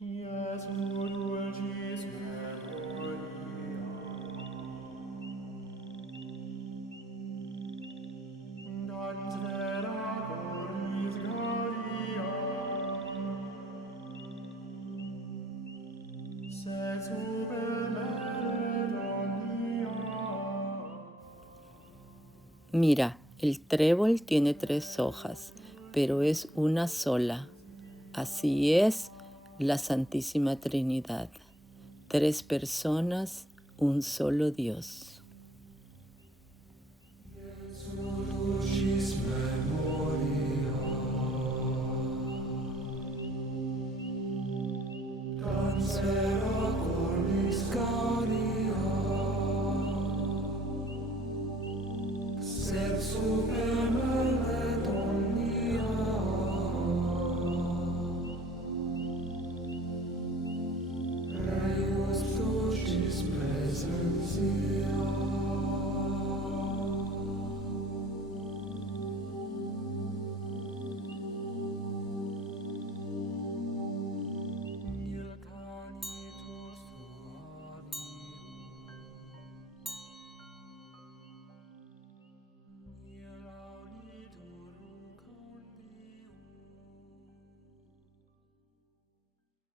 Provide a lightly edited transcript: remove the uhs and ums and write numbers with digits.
Jesu dulcis memoria, dans vera cordis Gallia, sed super omnia. Mira, el trébol tiene 3 hojas, pero es una sola. Así es la Santísima Trinidad. 3 personas, un solo Dios. Dulcis memoria, dans